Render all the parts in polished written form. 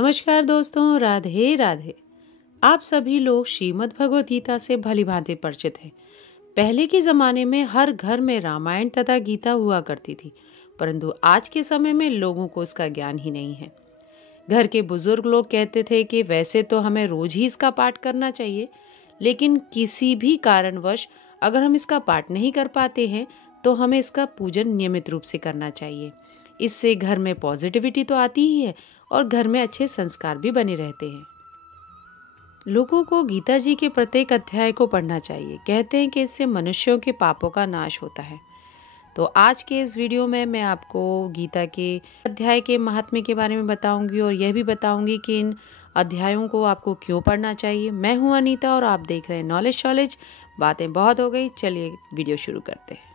नमस्कार दोस्तों, राधे राधे। आप सभी लोग श्रीमद् भगवद गीता से भलीभांति परिचित हैं। पहले के ज़माने में हर घर में रामायण तथा गीता हुआ करती थी, परंतु आज के समय में लोगों को इसका ज्ञान ही नहीं है। घर के बुजुर्ग लोग कहते थे कि वैसे तो हमें रोज ही इसका पाठ करना चाहिए, लेकिन किसी भी कारणवश अगर हम इसका पाठ नहीं कर पाते हैं तो हमें इसका पूजन नियमित रूप से करना चाहिए। इससे घर में पॉजिटिविटी तो आती ही है और घर में अच्छे संस्कार भी बने रहते हैं। लोगों को गीता जी के प्रत्येक अध्याय को पढ़ना चाहिए। कहते हैं कि इससे मनुष्यों के पापों का नाश होता है। तो आज के इस वीडियो में मैं आपको गीता के अध्याय के महात्म्य के बारे में बताऊंगी और यह भी बताऊंगी कि इन अध्यायों को आपको क्यों पढ़ना चाहिए। मैं हूं अनीता और आप देख रहे हैं नॉलेज। बातें बहुत हो गई, चलिए वीडियो शुरू करते हैं।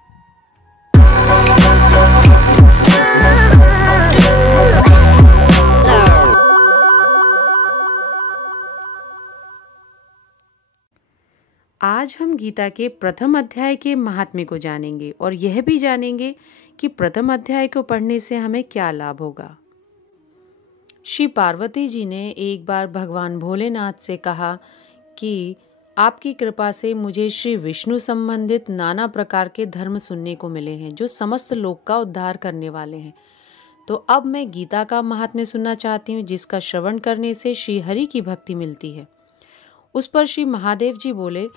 आज हम गीता के प्रथम अध्याय के महात्म्य को जानेंगे और यह भी जानेंगे कि प्रथम अध्याय को पढ़ने से हमें क्या लाभ होगा। श्री पार्वती जी ने एक बार भगवान भोलेनाथ से कहा कि आपकी कृपा से मुझे श्री विष्णु संबंधित नाना प्रकार के धर्म सुनने को मिले हैं जो समस्त लोक का उद्धार करने वाले हैं। तो अब मैं गीता का महात्म्य सुनना चाहती हूँ, जिसका श्रवण करने से श्री हरि की भक्ति मिलती है। उस पर श्री महादेव जी बोले,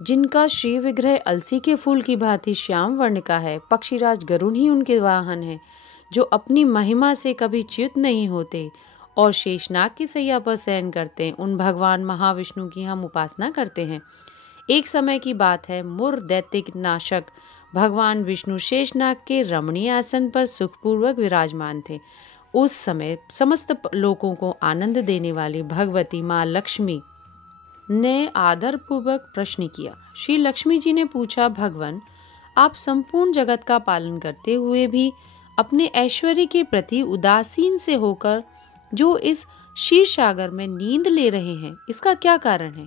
जिनका श्री विग्रह अलसी के फूल की भांति श्याम वर्ण का है, पक्षीराज गरुण ही उनके वाहन है, जो अपनी महिमा से कभी च्युत नहीं होते और शेषनाग की सैया पर शयन करते हैं, उन भगवान महाविष्णु की हम उपासना करते हैं। एक समय की बात है, मुर दैत्य नाशक भगवान विष्णु शेषनाग के रमणीय आसन पर सुखपूर्वक विराजमान थे। उस समय समस्त लोगों को आनंद देने वाली भगवती माँ लक्ष्मी ने आदर पूर्वक प्रश्न किया। श्री लक्ष्मी जी ने पूछा, भगवान, आप संपूर्ण जगत का पालन करते हुए भी अपने ऐश्वर्य के प्रति उदासीन से होकर जो इस क्षीर सागर में नींद ले रहे हैं, इसका क्या कारण है?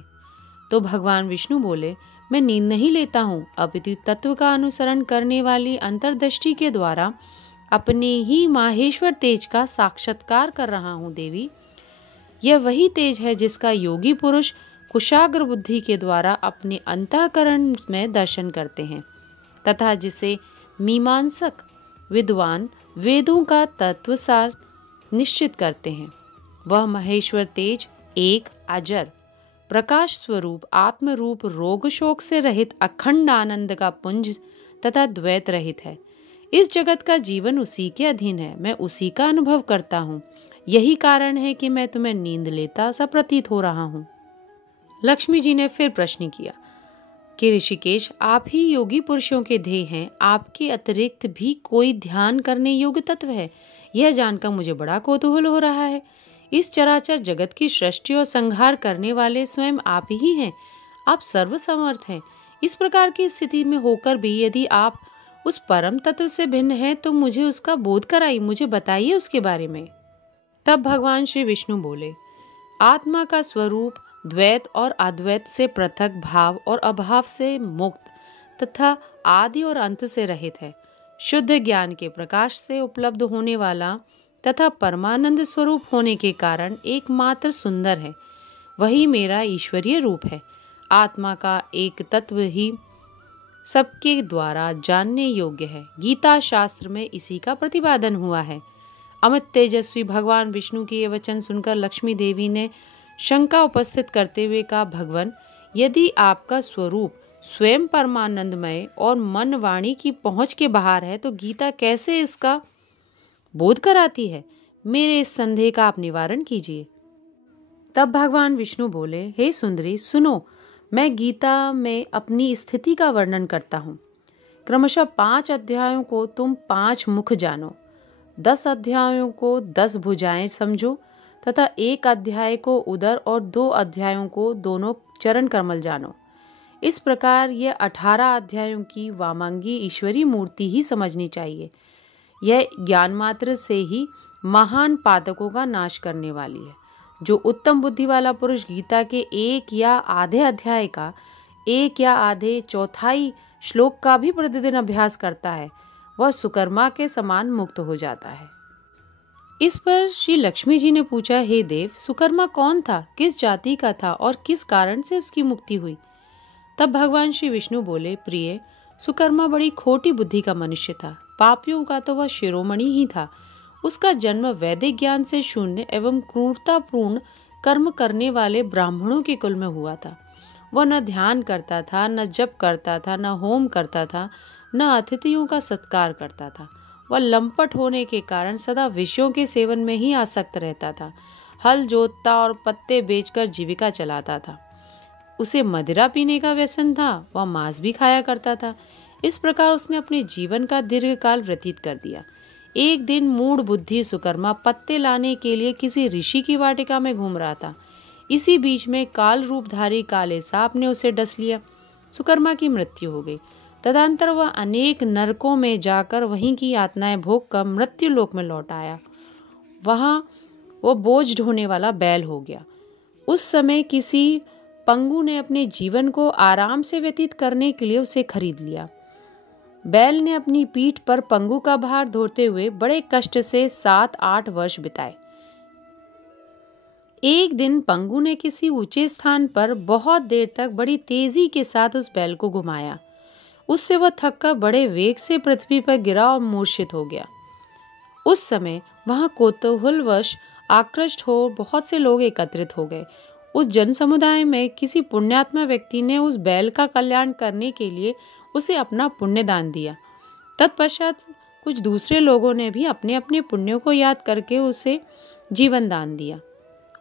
तो भगवान विष्णु बोले, मैं नींद नहीं लेता हूँ, अपितु तत्व का अनुसरण करने वाली अंतर्दृष्टि के द्वारा अपने ही माहेश्वर तेज का साक्षात्कार कर रहा हूँ। देवी, यह वही तेज है जिसका योगी पुरुष कुशाग्र बुद्धि के द्वारा अपने अंतःकरण में दर्शन करते हैं तथा जिसे मीमांसक विद्वान वेदों का तत्वसार निश्चित करते हैं। वह महेश्वर तेज एक अजर प्रकाश स्वरूप आत्म रूप रोग शोक से रहित अखंड आनंद का पुंज तथा द्वैत रहित है। इस जगत का जीवन उसी के अधीन है, मैं उसी का अनुभव करता हूँ। यही कारण है कि मैं तुम्हें नींद लेता सा प्रतीत हो रहा हूँ। लक्ष्मी जी ने फिर प्रश्न किया कि ऋषिकेश, आप ही योगी पुरुषों के ध्येय हैं, आपके अतिरिक्त भी कोई ध्यान करने योग्य तत्व है? यह जानकर मुझे बड़ा कौतूहल हो रहा है। इस चराचर जगत की सृष्टि और संहार करने वाले स्वयं आप ही हैं। आप सर्वसमर्थ हैं। इस प्रकार की स्थिति में होकर भी यदि आप उस परम तत्व से भिन्न हैं तो मुझे उसका बोध कराइए, मुझे बताइए उसके बारे में। तब भगवान श्री विष्णु बोले, आत्मा का स्वरूप द्वैत और अद्वैत से पृथक, भाव और अभाव से मुक्त तथा आदि और अंत से रहित है। शुद्ध ज्ञान के प्रकाश से उपलब्ध होने वाला तथा परमानंद स्वरूप होने के कारण एकमात्र सुंदर है। वही मेरा ईश्वरीय रूप है। आत्मा का एक तत्व ही सबके द्वारा जानने योग्य है। गीता शास्त्र में इसी का प्रतिपादन हुआ है। अमित तेजस्वी भगवान विष्णु के ये वचन सुनकर लक्ष्मी देवी ने शंका उपस्थित करते हुए कहा, भगवान, यदि आपका स्वरूप स्वयं परमानंदमय और मन वाणी की पहुंच के बाहर है तो गीता कैसे इसका बोध कराती है? मेरे इस संदेह का आप निवारण कीजिए। तब भगवान विष्णु बोले, हे सुंदरी, सुनो, मैं गीता में अपनी स्थिति का वर्णन करता हूँ। क्रमशः 5 अध्यायों को तुम 5 मुख जानो, 10 अध्यायों को 10 भुजाएं समझो तथा 1 अध्याय को उदर और 2 अध्यायों को दोनों चरण कमल जानो। इस प्रकार यह 18 अध्यायों की वामांगी ईश्वरी मूर्ति ही समझनी चाहिए। यह ज्ञान मात्र से ही महान पातकों का नाश करने वाली है। जो उत्तम बुद्धि वाला पुरुष गीता के 1 या आधे अध्याय का 1 या आधे चौथाई श्लोक का भी प्रतिदिन अभ्यास करता है, वह सुकर्मा के समान मुक्त हो जाता है। इस पर श्री लक्ष्मी जी ने पूछा, हे देव, सुकर्मा कौन था, किस जाति का था और किस कारण से उसकी मुक्ति हुई? तब भगवान श्री विष्णु बोले, प्रिय, सुकर्मा बड़ी खोटी बुद्धि का मनुष्य था। पापियों का तो वह शिरोमणि ही था। उसका जन्म वैदिक ज्ञान से शून्य एवं क्रूरतापूर्ण कर्म करने वाले ब्राह्मणों के कुल में हुआ था। वह न ध्यान करता था, न जप करता था, न होम करता था, न अतिथियों का सत्कार करता था। वह लंपट होने के कारण सदा विषयों के सेवन में ही आसक्त रहता था। हल जोतता और पत्ते बेचकर जीविका चलाता था। उसे मदिरा पीने का व्यसन था। वह मांस भी खाया करता था। इस प्रकार उसने अपने जीवन का दीर्घकाल व्यतीत कर दिया। एक दिन मूढ़ बुद्धि सुकर्मा पत्ते लाने के लिए किसी ऋषि की वाटिका में घूम रहा था। इसी बीच में काल रूपधारी काले सांप ने उसे डस लिया। सुकर्मा की मृत्यु हो गई। तदंतर वह अनेक नरकों में जाकर वहीं की यातनाएं भोग कर मृत्यु लोक में लौट आया। वहां वो बोझ ढोने वाला बैल हो गया। उस समय किसी पंगु ने अपने जीवन को आराम से व्यतीत करने के लिए उसे खरीद लिया। बैल ने अपनी पीठ पर पंगु का भार ढोते हुए बड़े कष्ट से 7-8 वर्ष बिताए। एक दिन पंगु ने किसी ऊंचे स्थान पर बहुत देर तक बड़ी तेजी के साथ उस बैल को घुमाया। उससे वह थककर बड़े वेग से पृथ्वी पर गिरा और मूर्छित हो गया। उस समय वहां कौतूहलवश आकृष्ट हो बहुत से लोग एकत्रित हो गए। उस जन समुदाय में किसी पुण्यात्मा व्यक्ति ने उस बैल का कल्याण करने के लिए उसे अपना पुण्य दान दिया। तत्पश्चात कुछ दूसरे लोगों ने भी अपने अपने पुण्यों को याद करके उसे जीवन दान दिया।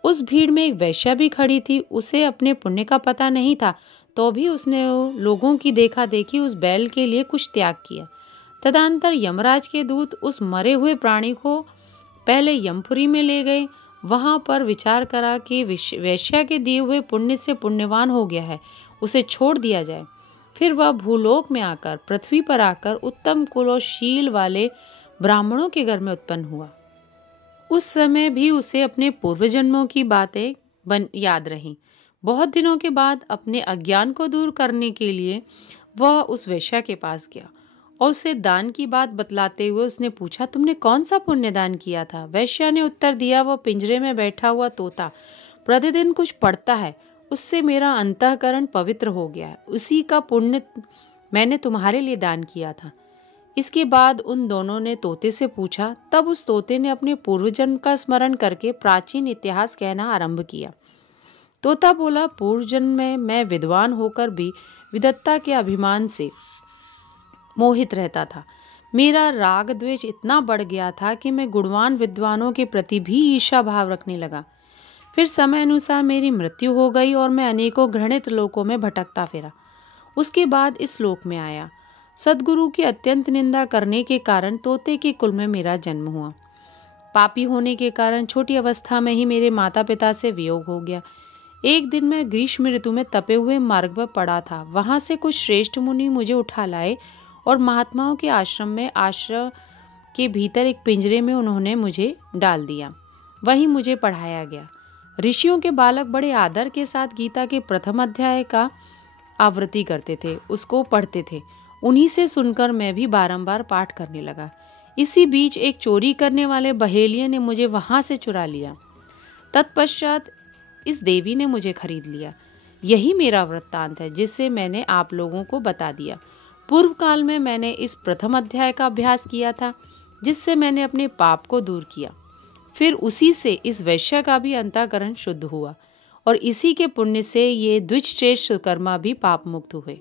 उस भीड़ में एक वैश्या भी खड़ी थी। उसे अपने पुण्य का पता नहीं था, तो भी उसने लोगों की देखा देखी उस बैल के लिए कुछ त्याग किया। तदंतर यमराज के दूत उस मरे हुए प्राणी को पहले यमपुरी में ले गए। वहां पर विचार करा कि वैश्या के दिए हुए पुण्य से पुण्यवान हो गया है, उसे छोड़ दिया जाए। फिर वह भूलोक में आकर पृथ्वी पर आकर उत्तम कुलशील वाले ब्राह्मणों के घर में उत्पन्न हुआ। उस समय भी उसे अपने पूर्व जन्मों की बातें याद रहीं। बहुत दिनों के बाद अपने अज्ञान को दूर करने के लिए वह उस वैश्या के पास गया और उसे दान की बात बतलाते हुए उसने पूछा, तुमने कौन सा पुण्य दान किया था? वैश्या ने उत्तर दिया, वह पिंजरे में बैठा हुआ तोता प्रतिदिन कुछ पढ़ता है, उससे मेरा अंतःकरण पवित्र हो गया है। उसी का पुण्य मैंने तुम्हारे लिए दान किया था। इसके बाद उन दोनों ने तोते से पूछा। तब उस तोते ने अपने पूर्वजन्म का स्मरण करके प्राचीन इतिहास कहना आरंभ किया। तोता बोला, पूर्व जन्म में मैं विद्वान होकर भी विद्वत्ता के अभिमान से मोहित रहता था। मेरा राग द्वेष इतना बढ़ गया था कि मैं गुणवान विद्वानों के प्रति भी ईर्ष्या भाव रखने लगा। फिर समय अनुसार मेरी मृत्यु हो गई और मैं अनेकों घृणित लोकों में भटकता फिरा। उसके बाद इस लोक में आया। सद्गुरु की अत्यंत निंदा करने के कारण तोते के कुल में मेरा जन्म हुआ। पापी होने के कारण छोटी अवस्था में ही मेरे माता पिता से वियोग हो गया। एक दिन मैं ग्रीष्म ऋतु में तपे हुए मार्ग पर पड़ा था। वहां से कुछ श्रेष्ठ मुनि मुझे उठा लाए और महात्माओं के आश्रम के भीतर एक पिंजरे में उन्होंने मुझे डाल दिया। वहीं मुझे पढ़ाया गया। ऋषियों के बालक बड़े आदर के साथ गीता के प्रथम अध्याय का आवृत्ति करते थे, उसको पढ़ते थे। उन्हीं से सुनकर मैं भी बारंबार पाठ करने लगा। इसी बीच एक चोरी करने वाले बहेलिये ने मुझे वहां से चुरा लिया। तत्पश्चात इस देवी ने मुझे खरीद लिया। यही मेरा वृत्तांत है, जिससे मैंने आप लोगों को बता दिया। पूर्व काल में मैंने इस प्रथम अध्याय का अभ्यास किया था, जिससे मैंने अपने पाप को दूर किया। फिर उसी से इस वैश्य का भी अंतःकरण शुद्ध हुआ और इसी के पुण्य से ये द्विजश्रेष्ठ सुकर्मा भी पाप मुक्त हुए।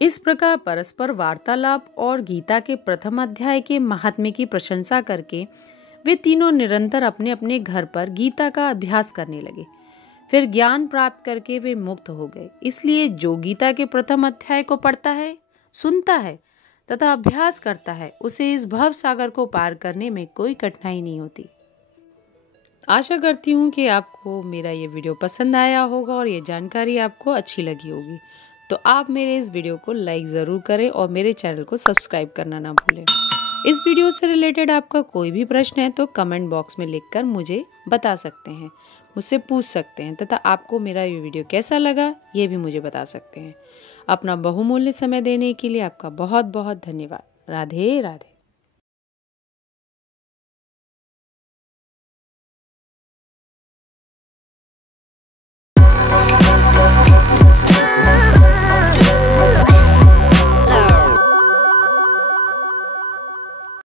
इस प्रकार परस्पर वार्तालाप और गीता के प्रथम अध्याय के महात्म्य की प्रशंसा करके वे तीनों निरंतर अपने अपने घर पर गीता का अभ्यास करने लगे। फिर ज्ञान प्राप्त करके वे मुक्त हो गए। इसलिए जो गीता के प्रथम अध्याय को पढ़ता है, सुनता है तथा अभ्यास करता है, उसे इस भव सागर को पार करने में कोई कठिनाई नहीं होती। आशा करती हूँ कि आपको मेरा ये वीडियो पसंद आया होगा और ये जानकारी आपको अच्छी लगी होगी। तो आप मेरे इस वीडियो को लाइक ज़रूर करें और मेरे चैनल को सब्सक्राइब करना ना भूलें। इस वीडियो से रिलेटेड आपका कोई भी प्रश्न है तो कमेंट बॉक्स में लिखकर मुझे बता सकते हैं, मुझसे पूछ सकते हैं तथा आपको मेरा ये वीडियो कैसा लगा ये भी मुझे बता सकते हैं। अपना बहुमूल्य समय देने के लिए आपका बहुत बहुत धन्यवाद। राधे राधे।